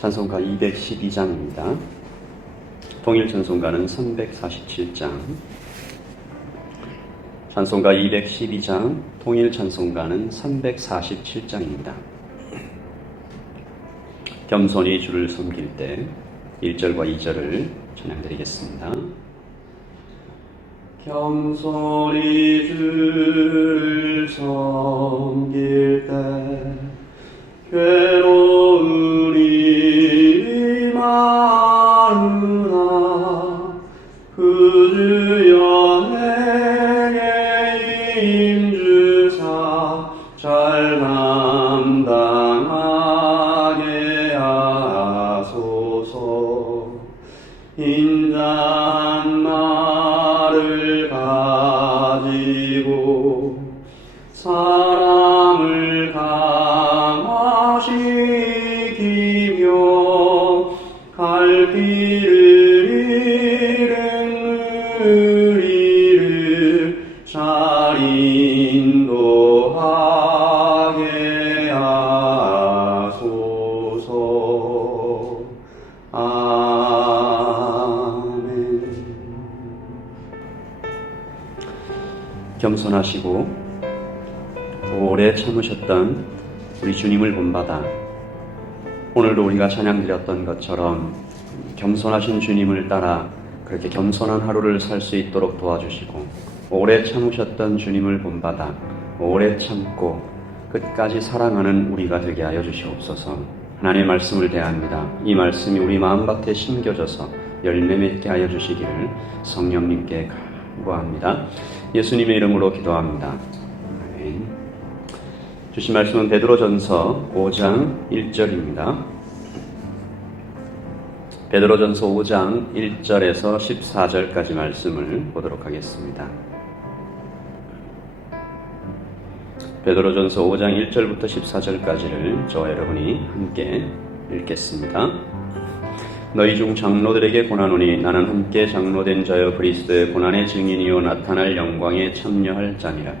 찬송가 212장입니다. 통일 찬송가는 347장, 찬송가 212장, 통일 찬송가는 347장입니다. 겸손히 주를 섬길 때 1절과 2절을 찬양드리겠습니다. 겸손히 주를 섬길 때 괴로운 일이 많으나 그 주여 내게 임주사 잘 감당하게 하소서. 인자한 말을 가지고 사람을 강화시키며 갈 길을 잃은 우리를 잘 인도하게 하소서. 아멘. 겸손하시고 오래 참으셨던 우리 주님을 본받아 오늘도 우리가 찬양드렸던 것처럼 겸손하신 주님을 따라 그렇게 겸손한 하루를 살 수 있도록 도와주시고, 오래 참으셨던 주님을 본받아 오래 참고 끝까지 사랑하는 우리가 되게 하여 주시옵소서. 하나님의 말씀을 대합니다. 이 말씀이 우리 마음밭에 심겨져서 열매 맺게 하여 주시기를 성령님께 간구합니다. 예수님의 이름으로 기도합니다. 아멘. 주신 말씀은 베드로전서 5장 1절입니다. 베드로전서 5장 1절에서 14절까지 말씀을 보도록 하겠습니다. 베드로전서 5장 1절부터 14절까지를 저와 여러분이 함께 읽겠습니다. 너희 중 장로들에게 고난하노니 나는 함께 장로된 자여 그리스도의 고난의 증인이요 나타날 영광에 참여할 자니라.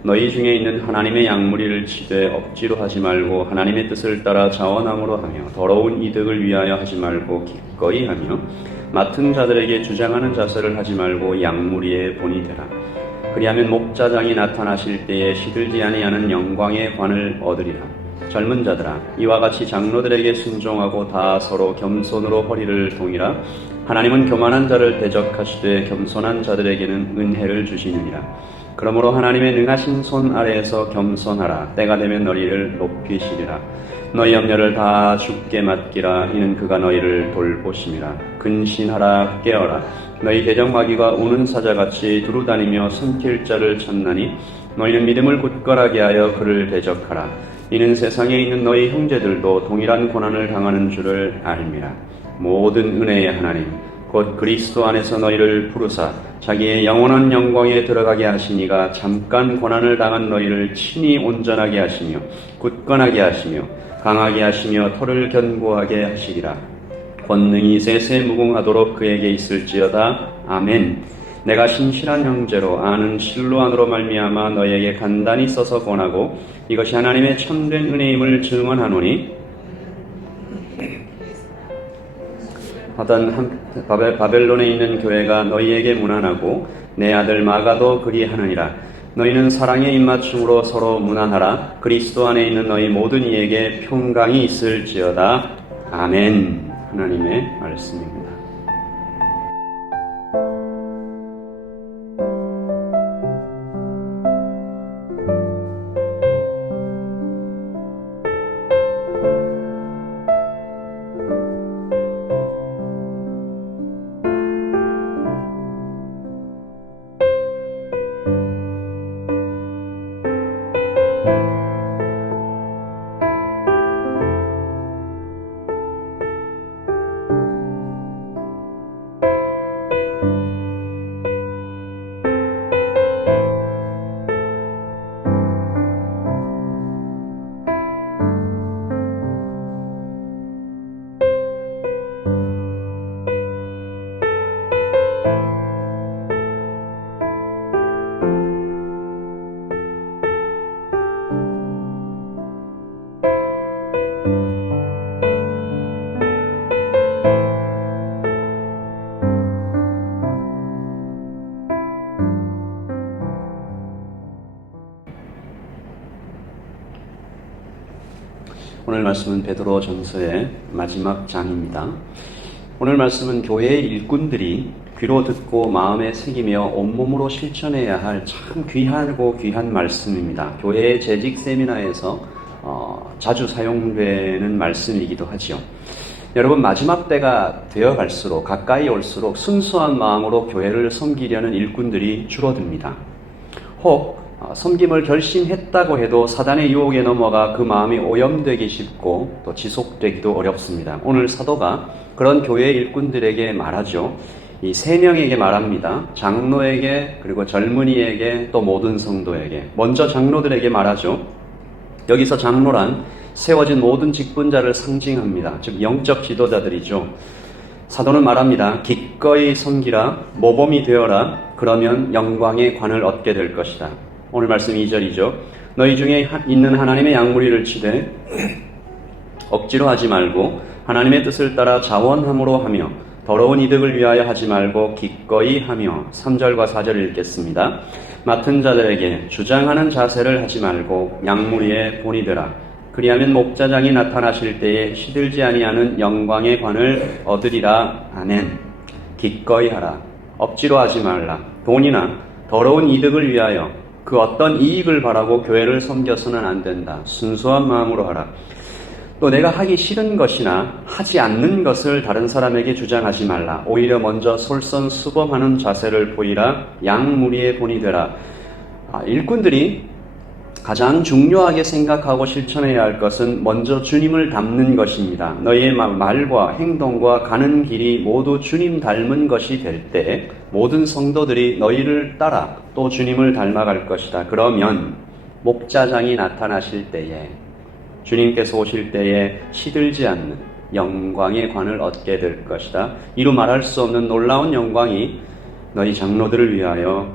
너희 중에 있는 하나님의 양무리를 치되 억지로 하지 말고 하나님의 뜻을 따라 자원함으로 하며 더러운 이득을 위하여 하지 말고 기꺼이 하며 맡은 자들에게 주장하는 자세를 하지 말고 양무리의 본이 되라. 그리하면 목자장이 나타나실 때에 시들지 아니하는 영광의 관을 얻으리라. 젊은 자들아, 이와 같이 장로들에게 순종하고 다 서로 겸손으로 허리를 동이라. 하나님은 교만한 자를 대적하시되 겸손한 자들에게는 은혜를 주시느니라. 그러므로 하나님의 능하신 손 아래에서 겸손하라. 때가 되면 너희를 높이시리라. 너희 염려를 다 주께 맡기라. 이는 그가 너희를 돌보심이라. 근신하라. 깨어라. 너희 개정마귀가 우는 사자같이 두루다니며 삼킬 자를 찾나니 너희는 믿음을 굳건하게 하여 그를 대적하라. 이는 세상에 있는 너희 형제들도 동일한 고난을 당하는 줄을 알미라. 모든 은혜의 하나님 곧 그리스도 안에서 너희를 부르사 자기의 영원한 영광에 들어가게 하시니가 잠깐 고난을 당한 너희를 친히 온전하게 하시며 굳건하게 하시며 강하게 하시며 터를 견고하게 하시리라. 권능이 세세무궁하도록 그에게 있을지어다. 아멘. 내가 신실한 형제로 아는 실로 안으로 말미암아 너희에게 간단히 써서 권하고 이것이 하나님의 참된 은혜임을 증언하노니, 하던 바벨론에 있는 교회가 너희에게 문안하고 내 아들 마가도 그리하느니라. 너희는 사랑의 입맞춤으로 서로 문안하라. 그리스도 안에 있는 너희 모든 이에게 평강이 있을지어다. 아멘. 하나님의 말씀입니다. 오늘 말씀은 베드로 전서의 마지막 장입니다. 오늘 말씀은 교회의 일꾼들이 귀로 듣고 마음에 새기며 온몸으로 실천해야 할 참 귀한 말씀입니다. 교회의 재직 세미나에서 자주 사용되는 말씀이기도 하지요. 여러분, 마지막 때가 되어갈수록 가까이 올수록 순수한 마음으로 교회를 섬기려는 일꾼들이 줄어듭니다. 혹 섬김을 결심했다고 해도 사단의 유혹에 넘어가 그 마음이 오염되기 쉽고 또 지속되기도 어렵습니다. 오늘 사도가 그런 교회 일꾼들에게 말하죠. 이 세 명에게 말합니다. 장로에게, 그리고 젊은이에게, 또 모든 성도에게. 먼저 장로들에게 말하죠. 여기서 장로란 세워진 모든 직분자를 상징합니다. 즉 영적 지도자들이죠. 사도는 말합니다. 기꺼이 섬기라, 모범이 되어라. 그러면 영광의 관을 얻게 될 것이다. 오늘 말씀 2절이죠. 너희 중에 있는 하나님의 양무리를 치되 억지로 하지 말고 하나님의 뜻을 따라 자원함으로 하며 더러운 이득을 위하여 하지 말고 기꺼이 하며. 3절과 4절을 읽겠습니다. 맡은 자들에게 주장하는 자세를 하지 말고 양무리에 본이 되라. 그리하면 목자장이 나타나실 때에 시들지 아니하는 영광의 관을 얻으리라. 아멘. 기꺼이 하라. 억지로 하지 말라. 돈이나 더러운 이득을 위하여 그 어떤 이익을 바라고 교회를 섬겨서는 안 된다. 순수한 마음으로 하라. 또 내가 하기 싫은 것이나 하지 않는 것을 다른 사람에게 주장하지 말라. 오히려 먼저 솔선수범하는 자세를 보이라. 양무리의 본이 되라. 일꾼들이 가장 중요하게 생각하고 실천해야 할 것은 먼저 주님을 닮는 것입니다. 너희의 말과 행동과 가는 길이 모두 주님 닮은 것이 될 때 모든 성도들이 너희를 따라 또 주님을 닮아갈 것이다. 그러면 목자장이 나타나실 때에, 주님께서 오실 때에 시들지 않는 영광의 관을 얻게 될 것이다. 이루 말할 수 없는 놀라운 영광이 너희 장로들을 위하여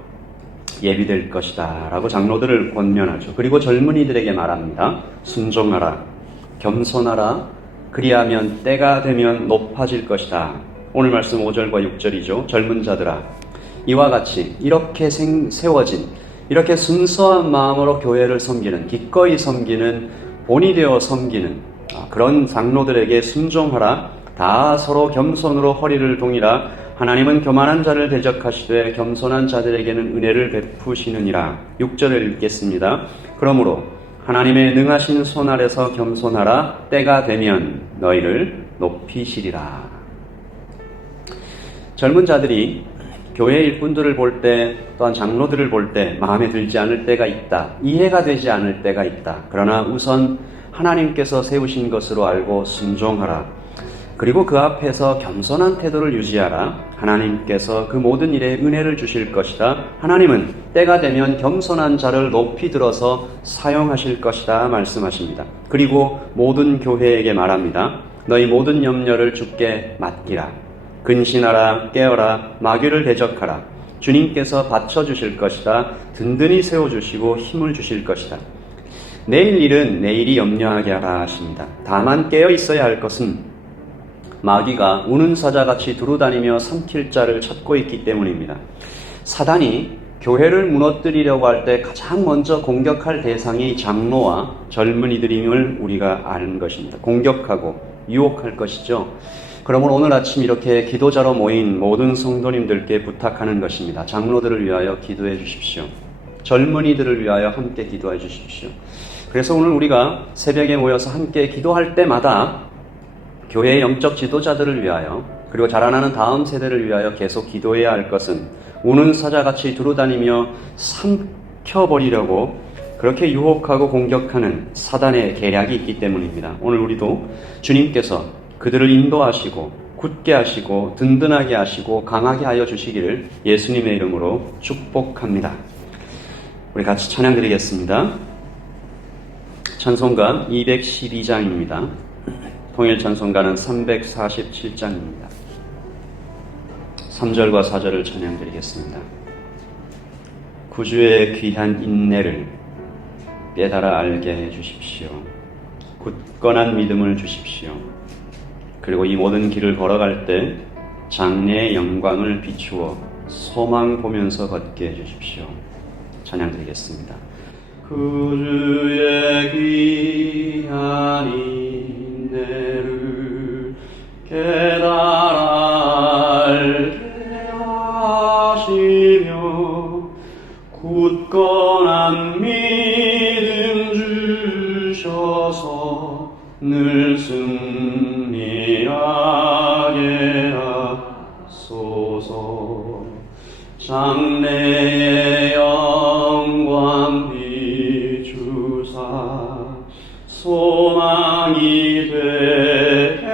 예비될 것이다 라고 장로들을 권면하죠. 그리고 젊은이들에게 말합니다. 순종하라, 겸손하라, 그리하면 때가 되면 높아질 것이다. 오늘 말씀 5절과 6절이죠. 젊은 자들아, 이와 같이 이렇게 세워진, 이렇게 순수한 마음으로 교회를 섬기는, 기꺼이 섬기는, 본이 되어 섬기는 그런 장로들에게 순종하라. 다 서로 겸손으로 허리를 동이라. 하나님은 교만한 자를 대적하시되 겸손한 자들에게는 은혜를 베푸시느니라. 6절을 읽겠습니다. 그러므로 하나님의 능하신 손 아래서 겸손하라. 때가 되면 너희를 높이시리라. 젊은 자들이 교회 일꾼들을 볼 때, 또한 장로들을 볼 때 마음에 들지 않을 때가 있다. 이해가 되지 않을 때가 있다. 그러나 우선 하나님께서 세우신 것으로 알고 순종하라. 그리고 그 앞에서 겸손한 태도를 유지하라. 하나님께서 그 모든 일에 은혜를 주실 것이다. 하나님은 때가 되면 겸손한 자를 높이 들어서 사용하실 것이다 말씀하십니다. 그리고 모든 교회에게 말합니다. 너희 모든 염려를 주께 맡기라. 근신하라, 깨어라, 마귀를 대적하라. 주님께서 받쳐주실 것이다. 든든히 세워주시고 힘을 주실 것이다. 내일 일은 내일이 염려하게 하라 하십니다. 다만 깨어 있어야 할 것은 마귀가 우는 사자같이 두루다니며 삼킬 자를 찾고 있기 때문입니다. 사단이 교회를 무너뜨리려고 할 때 가장 먼저 공격할 대상이 장로와 젊은이들임을 우리가 아는 것입니다. 공격하고 유혹할 것이죠. 그러므로 오늘 아침 이렇게 기도자로 모인 모든 성도님들께 부탁하는 것입니다. 장로들을 위하여 기도해 주십시오. 젊은이들을 위하여 함께 기도해 주십시오. 그래서 오늘 우리가 새벽에 모여서 함께 기도할 때마다 교회의 영적 지도자들을 위하여, 그리고 자라나는 다음 세대를 위하여 계속 기도해야 할 것은 우는 사자같이 두루다니며 삼켜버리려고 그렇게 유혹하고 공격하는 사단의 계략이 있기 때문입니다. 오늘 우리도 주님께서 그들을 인도하시고 굳게 하시고 든든하게 하시고 강하게 하여 주시기를 예수님의 이름으로 축복합니다. 우리 같이 찬양 드리겠습니다. 찬송가 212장입니다. 통일 찬송가는 347장입니다. 3절과 4절을 찬양 드리겠습니다. 구주의 귀한 인내를 깨달아 알게 해 주십시오. 굳건한 믿음을 주십시오. 그리고 이 모든 길을 걸어갈 때 장래의 영광을 비추어 소망 보면서 걷게 해 주십시오. 찬양 드리겠습니다. 구주의 귀한 늘 승리하게 하소서. 장래의 영광 비추사 소망이 되게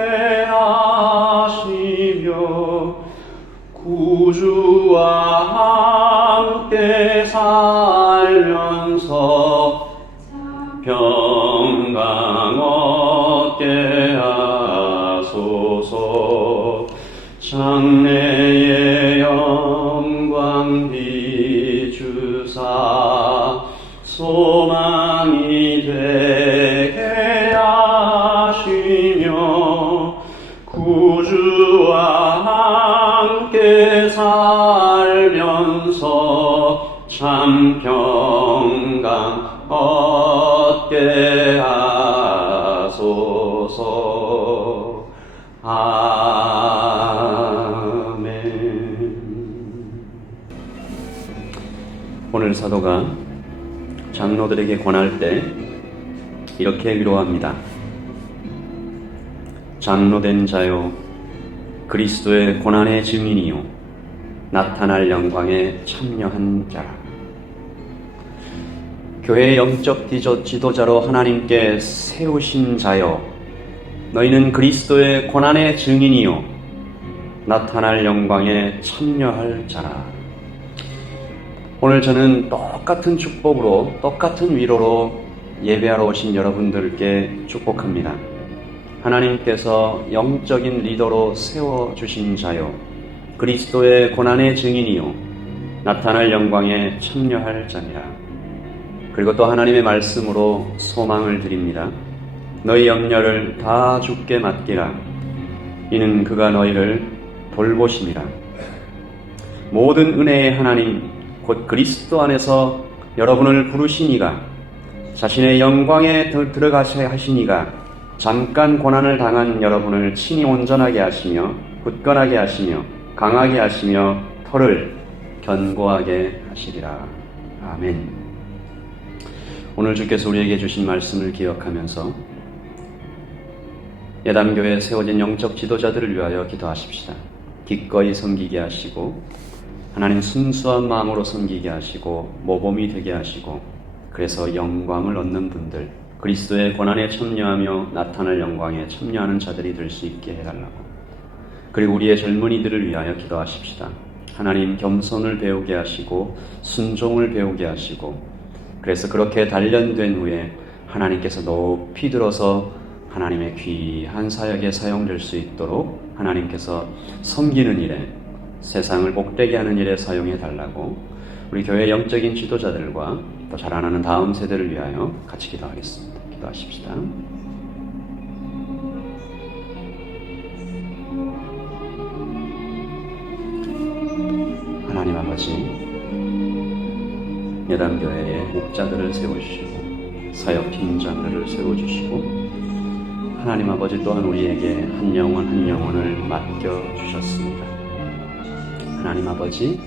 하시며 구주와 함께 살면서 평강 얻게 하소서. 장래의 영광 비추사 소망이 되게 하시며 구주와 함께 살면서 참 평강 얻게 하소서. 아멘. 오늘 사도가 장로들에게 권할 때 이렇게 위로합니다. 장로된 자요, 그리스도의 고난의 증인이요, 나타날 영광에 참여한 자라. 교회의 영적 지도자로 하나님께 세우신 자여, 너희는 그리스도의 고난의 증인이요, 나타날 영광에 참여할 자라. 오늘 저는 똑같은 축복으로, 똑같은 위로로 예배하러 오신 여러분들께 축복합니다. 하나님께서 영적인 리더로 세워주신 자요, 그리스도의 고난의 증인이요, 나타날 영광에 참여할 자니라. 그리고 또 하나님의 말씀으로 소망을 드립니다. 너희 염려를 다 주께 맡기라. 이는 그가 너희를 돌보심이라. 모든 은혜의 하나님 곧 그리스도 안에서 여러분을 부르시니가, 자신의 영광에 들어가셔야 하시니가, 잠깐 고난을 당한 여러분을 친히 온전하게 하시며 굳건하게 하시며 강하게 하시며 털을 견고하게 하시리라. 아멘. 오늘 주께서 우리에게 주신 말씀을 기억하면서 예담교회에 세워진 영적 지도자들을 위하여 기도하십시다. 기꺼이 섬기게 하시고 하나님 순수한 마음으로 섬기게 하시고 모범이 되게 하시고, 그래서 영광을 얻는 분들, 그리스도의 고난에 참여하며 나타날 영광에 참여하는 자들이 될 수 있게 해달라고. 그리고 우리의 젊은이들을 위하여 기도하십시다. 하나님 겸손을 배우게 하시고 순종을 배우게 하시고, 그래서 그렇게 단련된 후에 하나님께서 높이 들어서 하나님의 귀한 사역에 사용될 수 있도록 하나님께서 섬기는 일에, 세상을 복되게 하는 일에 사용해 달라고 우리 교회 영적인 지도자들과 또 자라나는 다음 세대를 위하여 같이 기도하겠습니다. 기도하십시다. 하나님 아버지, 예담교회에 목자들을 세워주시고 사역팀장들을 세워주시고, 하나님 아버지 또한 우리에게 한 영혼 한 영혼을 맡겨주셨습니다. 하나님 아버지,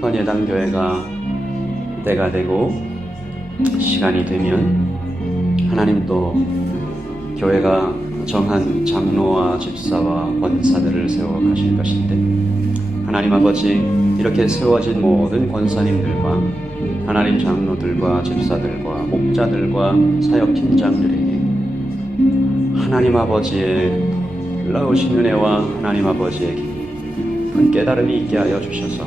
또한 예담교회가 때가 되고 시간이 되면 하나님 또 교회가 정한 장로와 집사와 권사들을 세워 가실 것인데, 하나님 아버지, 이렇게 세워진 모든 권사님들과 하나님 장로들과 집사들과 목자들과 사역팀장들에게 하나님 아버지의 놀라우신 은혜와 하나님 아버지의 깊은 깨달음이 있게 하여 주셔서,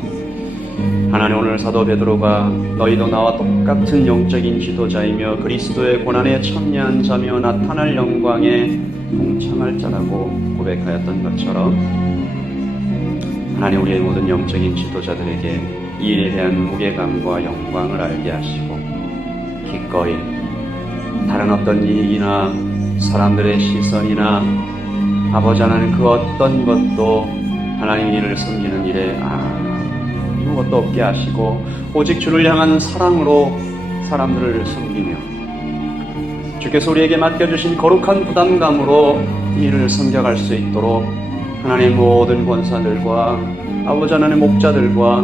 하나님 오늘 사도 베드로가 너희도 나와 똑같은 영적인 지도자이며 그리스도의 고난에 참여한 자며 나타날 영광에 동참할 자라고 고백하였던 것처럼, 하나님 우리의 모든 영적인 지도자들에게 이 일에 대한 무게감과 영광을 알게 하시고, 기꺼이 다른 어떤 이익이나 사람들의 시선이나 아버지 하나님 그 어떤 것도 하나님 일을 섬기는 일에 아무것도 없게 하시고, 오직 주를 향한 사랑으로 사람들을 섬기며 주께서 우리에게 맡겨주신 거룩한 부담감으로 이 일을 섬겨갈 수 있도록 하나님 모든 권사들과 아버지 하나님 목자들과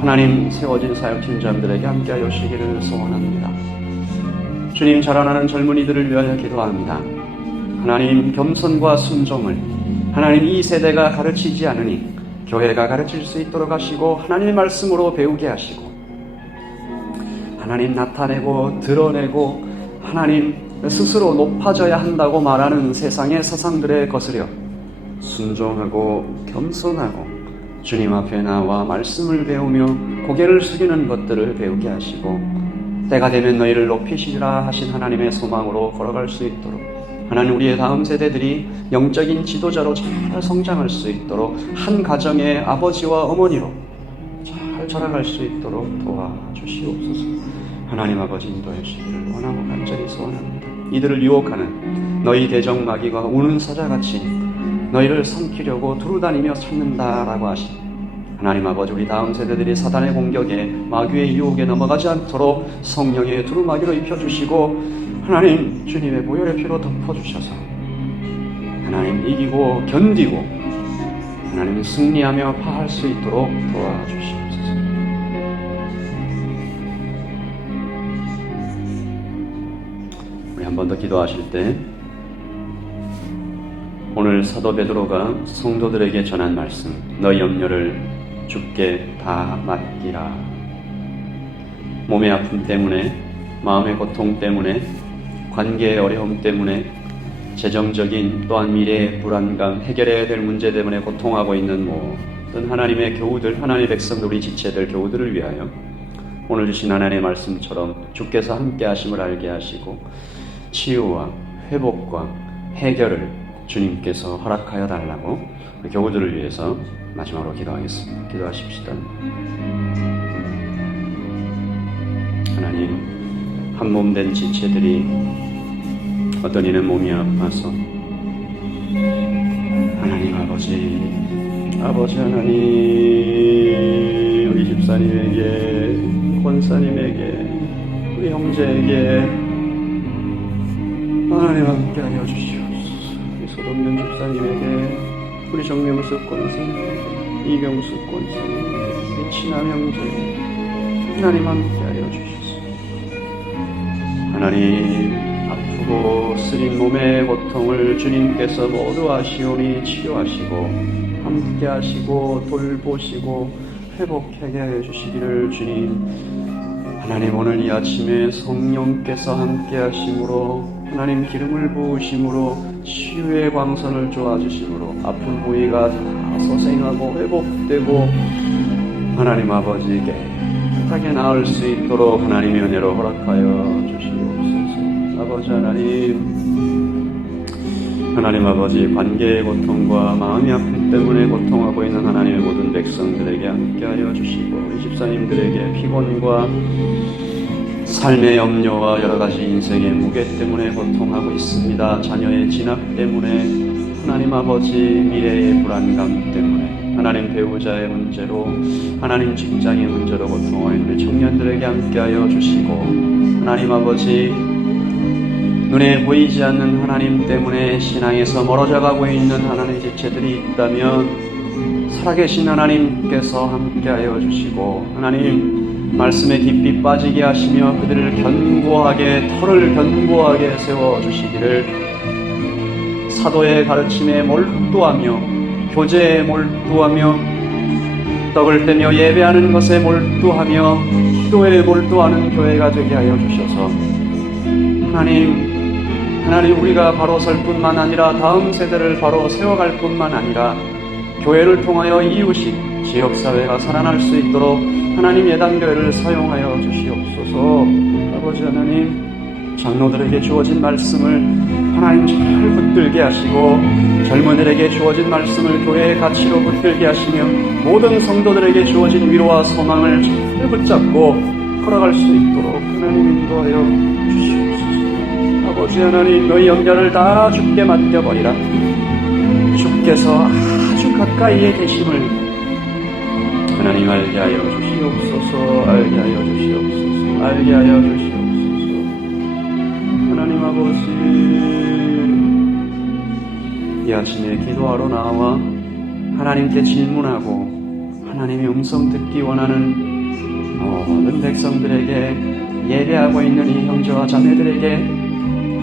하나님 세워진 사역팀장들에게 함께하여 주시기를 소원합니다. 주님, 자라나는 젊은이들을 위하여 기도합니다. 하나님 겸손과 순종을 하나님 이 세대가 가르치지 않으니 교회가 가르칠 수 있도록 하시고 하나님의 말씀으로 배우게 하시고 하나님 나타내고 드러내고 하나님 스스로 높아져야 한다고 말하는 세상의 사상들에 거스려 순종하고 겸손하고 주님 앞에 나와 말씀을 배우며 고개를 숙이는 것들을 배우게 하시고 때가 되면 너희를 높이시리라 하신 하나님의 소망으로 걸어갈 수 있도록 하나님 우리의 다음 세대들이 영적인 지도자로 잘 성장할 수 있도록 한 가정의 아버지와 어머니로 잘 자라갈 수 있도록 도와주시옵소서. 하나님 아버지 인도해 주시기를 원하고 간절히 소원합니다. 이들을 유혹하는 너희 대적마귀가 우는 사자같이 너희를 삼키려고 두루다니며 찾는다라고 하신 하나님 아버지 우리 다음 세대들이 사단의 공격에 마귀의 유혹에 넘어가지 않도록 성령의 두루마기로 입혀주시고 하나님 주님의 보혈의 피로 덮어주셔서 하나님 이기고 견디고 하나님 승리하며 파할 수 있도록 도와주시옵소서. 우리 한 번 더 기도하실 때 오늘 사도 베드로가 성도들에게 전한 말씀 너희 염려를 주께 다 맡기라. 몸의 아픔 때문에 마음의 고통 때문에 관계의 어려움 때문에 재정적인 또한 미래의 불안감 해결해야 될 문제 때문에 고통하고 있는 모든 하나님의 교우들 하나님의 백성들 우리 지체들 교우들을 위하여 오늘 주신 하나님의 말씀처럼 주께서 함께 하심을 알게 하시고 치유와 회복과 해결을 주님께서 허락하여 달라고 우리 교우들을 위해서 마지막으로 기도하겠습니다. 기도하십시다. 하나님 한 몸 된 지체들이 어떤 이는 몸이 아파서 하나님 아버지 하나님 우리 집사님에게 권사님에게 우리 형제에게 하나님 함께하여 주시옵소서. 우리 소동면 집사님에게 우리 정명수 권사님 이경수 권사님 우리 친한 형제 하나님 함께하여 주시옵소서. 하나님 아프고 쓰린 몸의 고통을 주님께서 모두 아시오니 치료하시고 함께 하시고 돌보시고 회복하게 해주시기를 주님 하나님 오늘 이 아침에 성령께서 함께 하심으로 하나님 기름을 부으심으로 치유의 광선을 쪼아주심으로 아픈 부위가 다 소생하고 회복되고 하나님 아버지께 깨끗하게 나을 수 있도록 하나님의 은혜로 허락하여 주시옵소서. 아버지 하나님 아버지 관계의 고통과 마음의 아픔 때문에 고통하고 있는 하나님의 모든 백성들에게 함께하여 주시고 우리 집사님들에게 피곤과 삶의 염려와 여러가지 인생의 무게 때문에 고통하고 있습니다. 자녀의 진학 때문에 하나님 아버지 미래의 불안감 때문에 하나님 배우자의 문제로 하나님 직장의 문제로 고통하고 있는 우리 청년들에게 함께하여 주시고 하나님 아버지 눈에 보이지 않는 하나님 때문에 신앙에서 멀어져 가고 있는 하나님의 지체들이 있다면 살아계신 하나님께서 함께하여 주시고 하나님 말씀에 깊이 빠지게 하시며 그들을 털을 견고하게 세워주시기를 사도의 가르침에 몰두하며 교제에 몰두하며 떡을 떼며 예배하는 것에 몰두하며 기도에 몰두하는 교회가 되게 하여 주셔서 하나님 우리가 바로 설 뿐만 아니라 다음 세대를 바로 세워갈 뿐만 아니라 교회를 통하여 이웃이 지역사회가 살아날 수 있도록 하나님 예단교회를 사용하여 주시옵소서. 아버지 하나님 장로들에게 주어진 말씀을 하나님 잘 붙들게 하시고 젊은이들에게 주어진 말씀을 교회의 가치로 붙들게 하시며 모든 성도들에게 주어진 위로와 소망을 잘 붙잡고 걸어갈 수 있도록 하나님 인도하여 주시옵소서. 아버지 하나님 너희 염려를 다 주께 맡겨버리라. 주께서 아주 가까이에 계심을 하나님 알게 하여 주시옵소서. 알게 하여 주시옵소서. 알게 하여 주시옵소서. 하나님 아버지 이 아침에 기도하러 나와 하나님께 질문하고 하나님의 음성 듣기 원하는 모든 백성들에게 예배하고 있는 이 형제와 자매들에게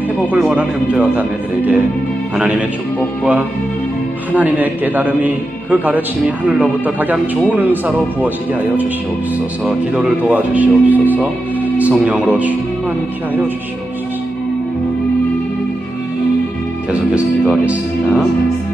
회복을 원하는 형제와 자매들에게 하나님의 축복과 하나님의 깨달음이 그 가르침이 하늘로부터 각양 좋은 은사로 부어지게 하여 주시옵소서. 기도를 도와주시옵소서. 성령으로 충만케 하여 주시옵소서. 계속해서 기도하겠습니다.